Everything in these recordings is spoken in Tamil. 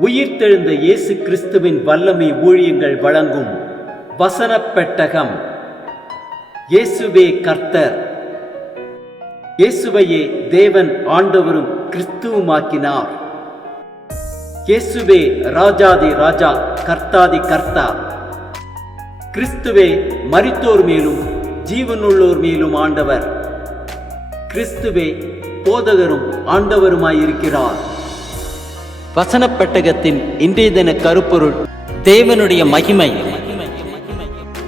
உயிர்த்தெழுந்த இயேசு கிறிஸ்துவின் வல்லமை ஊழியங்கள் வழங்கும் வசனப் பெட்டகம். இயேசுவே கர்த்தர். இயேசுவையே தேவன் ஆண்டவரும் கிறிஸ்துவுமாக்கினார். இயேசுவே ராஜாதி ராஜா, கர்த்தாதி கர்த்தா. கிறிஸ்துவே மரித்தோர் மேலும் ஜீவனுள்ளோர் மேலும் ஆண்டவர். கிறிஸ்துவே போதகரும் ஆண்டவருமாயிருக்கிறார். வசனப் பெட்டகத்தின் இன்றைய தின கருப்பொருள்: தேவனுடைய மகிமை.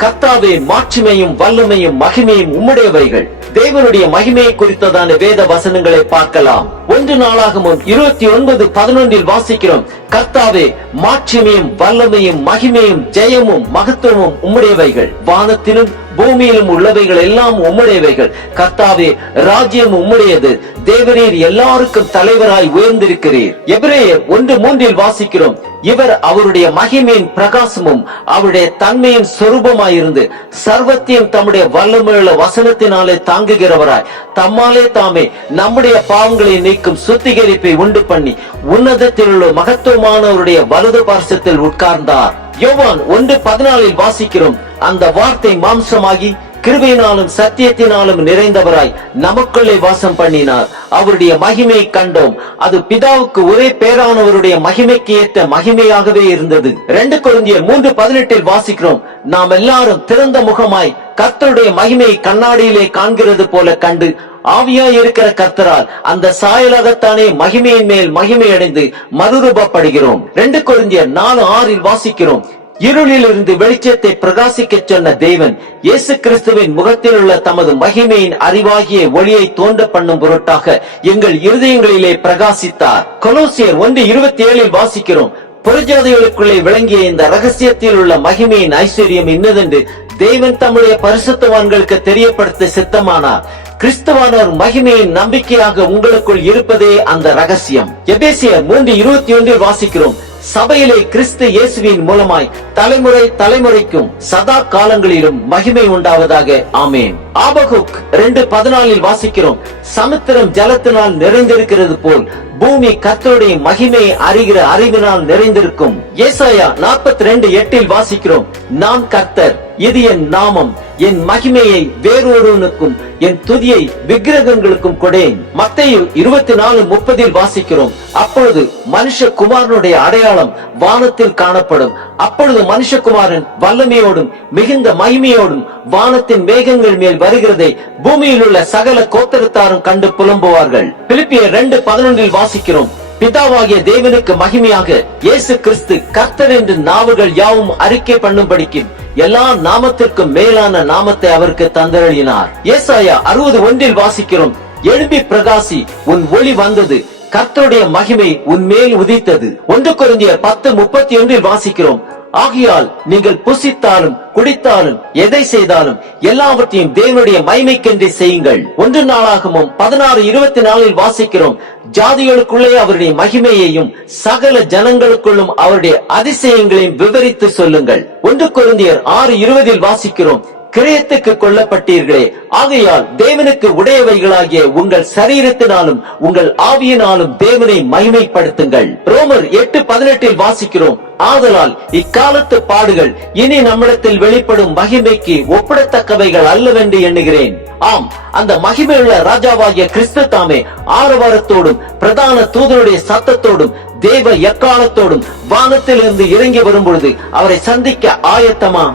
கர்த்தாவே, மாட்சிமையும் வல்லமையும் மகிமையும் உம்முடையவைகள். தேவனுடைய மகிமையை குறித்ததான வேத வசனங்களை பார்க்கலாம். 1 நாளாகமம் 29:11 வாசிக்கிறோம்: கர்த்தாவே, மாட்சிமையும் வல்லமையும் மகிமையும் ஜெயமும் மகத்துவமும் உம்முடையவைகள். வானத்திலும் பூமியிலும் உள்ளவைகள் எல்லாம் உம்முடையவைகள். கர்த்தாவே, ராஜ்யம் உம்முடையது. தேவரீர் எல்லாருக்கும் தலைவராய் உயர்ந்திருக்கிறீர். எபிரேயர் 1:3 வாசிக்கிறோம்: இவர் அவருடைய மகிமையின் பிரகாசமும் அவருடைய தன்மையின் சொரூபமாயிருந்து சர்வத்தையும் தம்முடைய வல்லமையுள்ள வசனத்தினாலே தாங்குகிறவராய் தம்மாலே தாமே நம்முடைய பாவங்களை நீக்கும் சுத்திகரிப்பை உண்டு பண்ணி உன்னதத்தில் உள்ள மகத்துவமானவருடைய வலது பார்சத்தில் உட்கார்ந்தார். யோவான் 1:14 வாசிக்கிறோம்: அந்த வார்த்தை மாம்சமாகி கிருபையினாலும் சத்தியத்தினாலும் நிறைந்தவராய் நமக்குள்ளே வாசம் பண்ணினார். அவருடைய மகிமையை கண்டோம். அது பிதாவுக்கு ஒரே பேரானவருடைய மகிமைக்கு ஏற்ற மகிமையாகவே இருந்தது. 2 கொரிந்தியர் 3:18 வாசிக்கிறோம்: நாம் எல்லாரும் திறந்த முகமாய் கர்த்தருடைய மகிமையை கண்ணாடியிலே காண்கிறது போல கண்டு ஆவியாய் இருக்கிற கர்த்தரால் அந்த சாயலாகத்தானே மகிமையின் மேல் மகிமை அடைந்து மறுரூபப்படுகிறோம். 2 கொரிந்தியர் 4:6 வாசிக்கிறோம்: இருளில் இருந்து வெளிச்சத்தை பிரகாசிக்க சொன்ன தேவன் இயேசு கிறிஸ்துவின் முகத்தில் உள்ள தமது மகிமையின் அறிவாகிய ஒளியை தோன்ற பண்ணும் பொருட்டாக எங்கள் இருதயங்களிலே பிரகாசித்தார். கொலோசியர் 1:27 வாசிக்கிறோம்: புறஜாதிகளுக்குள்ளே விளங்கிய இந்த ரகசியத்தில் உள்ள மகிமையின் ஐஸ்வர்யம் இன்னதென்று தேவன் தம்முடைய பரிசுத்தவான்களுக்கு தெரியப்படுத்த சித்தமானார். கிறிஸ்துவானவர் மகிமையின் நம்பிக்கையாக உங்களுக்குள் இருப்பதே அந்த ரகசியம். எபேசியர் 3:21 வாசிக்கிறோம்: சபையிலே கிறிஸ்து இயேசுவின் மூலமாய் தலைமுறை தலைமுறைக்கும் சதா காலங்களிலும் மகிமை உண்டாவதாக. ஆமேன். ஆபகுக் 2:14 வாசிக்கிறோம்: சமுத்திரம் ஜலத்தினால் நிறைந்திருக்கிறது போல் பூமி கர்த்தருடைய மகிமையை அறிகிற அறிவினால் நிறைந்திருக்கும். ஏசாயா 42:8 வாசிக்கிறோம்: நான் கர்த்தர், இது என் நாமம், என் மகிமையை வேறொருவனுக்கும் என் துதியை விக்கிரகங்களுக்கும் கொடேன். மத்தேயு 24:30 வாசிக்கிறோம்: அப்பொழுது மனுஷகுமாரனுடைய அடையாளம் வானத்தில் காணப்படும். அப்பொழுது மனுஷகுமாரன் வல்லமையோடும் மிகுந்த மகிமையோடும் வானத்தின் மேகங்கள் மேல் வருகிறதை பூமியில் உள்ள சகல கோத்திரத்தாரும் கண்டு புலம்புவார்கள். பிலிப்பியர் 2:11 வாசிக்கிறோம்: பிதாவாகிய தேவனுக்கு மகிமையாக இயேசு கிறிஸ்து கர்த்தர் என்று நாவுகள் யாவும் அறிக்கை பண்ணும்படிக்கு எல்லா நாமத்திற்கும் மேலான நாமத்தை அவருக்கு தந்தருளினார். ஏசாயா 60:1 வாசிக்கிறோம்: எழும்பி பிரகாசி, உன் ஒளி வந்தது, கர்த்தருடைய மகிமை உன் மேல் உதித்தது. 1 கொரிந்தியர் 10:31 வாசிக்கிறோம்: ஆகையால் நீங்கள் புசித்தாலும் குடித்தாலும் எதை செய்தாலும் எல்லாவற்றையும் தேவனுடைய மகிமைக்கென்றே செய்யுங்கள். 1 நாளாகமம் 16:24 வாசிக்கிறோம்: ஜாதிகளுக்குள்ளே அவருடைய மகிமையையும் சகல ஜனங்களுக்குள்ளும் அவருடைய அதிசயங்களையும் விவரித்து சொல்லுங்கள். 1 கொரிந்தியர் 6:20 வாசிக்கிறோம்: கிரயத்துக்கு கொல்லப்பட்டீர்களே, ஆகையால் தேவனுக்கு உடையவைகளாகிய உங்கள் சரீரத்தினாலும் உங்கள் ஆவியினாலும் தேவனை மகிமைப்படுத்துங்கள். ரோமர் 8:18 வாசிக்கிறோம்: ஆதலால் இக்காலத்து பாடுகள் இனி நம்மிடத்தில் வெளிப்படும் மகிமைக்கு ஒப்பிடத்தக்கவைகள் அல்லவென்று எண்ணுகிறேன். ஆம், அந்த மகிமையுள்ள ராஜாவாகிய கிறிஸ்து தாமே ஆரவாரத்தோடும் பிரதான தூதருடைய சத்தத்தோடும் தேவ எக்காலத்தோடும் வானத்திலிருந்து இறங்கி வரும்பொழுது அவரை சந்திக்க ஆயத்தமா?